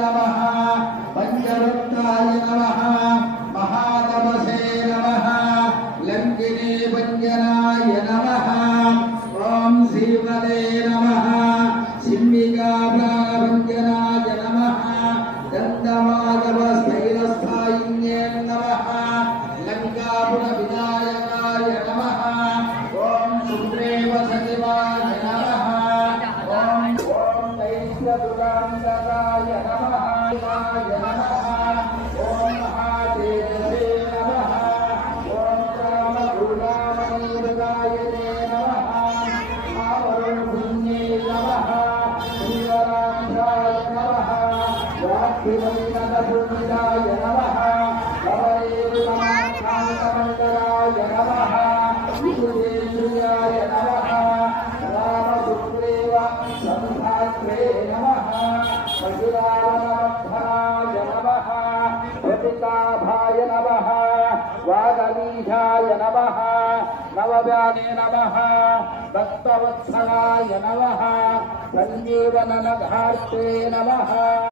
नमः पंचवक्ताय नमः महातपसे नमः लंकिनी भंजनाय नमः ओम श्रीपदे नमः सिंहिका भंजनाय नमः गंधमाधव स्थैलस्थायिन्ये नमः लंकापुर विनायकाय नमः ओम सुग्रीव सचिवाय नमः ओम दैत्यदुरान्तकाय नमः ओम महादेवसे नमः ओम रामगुणामणिर्गाय नमः आवरुणपुण्ये नमः श्रीवरांशाय नमः वाक्यवैनदपुण्डाय नमः भवैर्महाकान्तमण्डलाय नमः विशुद्धेन्द्रियाय नमः रामसुग्रीव संधात्रे नमः पशुरामवद्धनाय नमः प्रतिकाभाय नमः वागमीशाय नमः नवव्याने नमः भक्तवत्सलाय नमः संजीवननघार्ते नमः।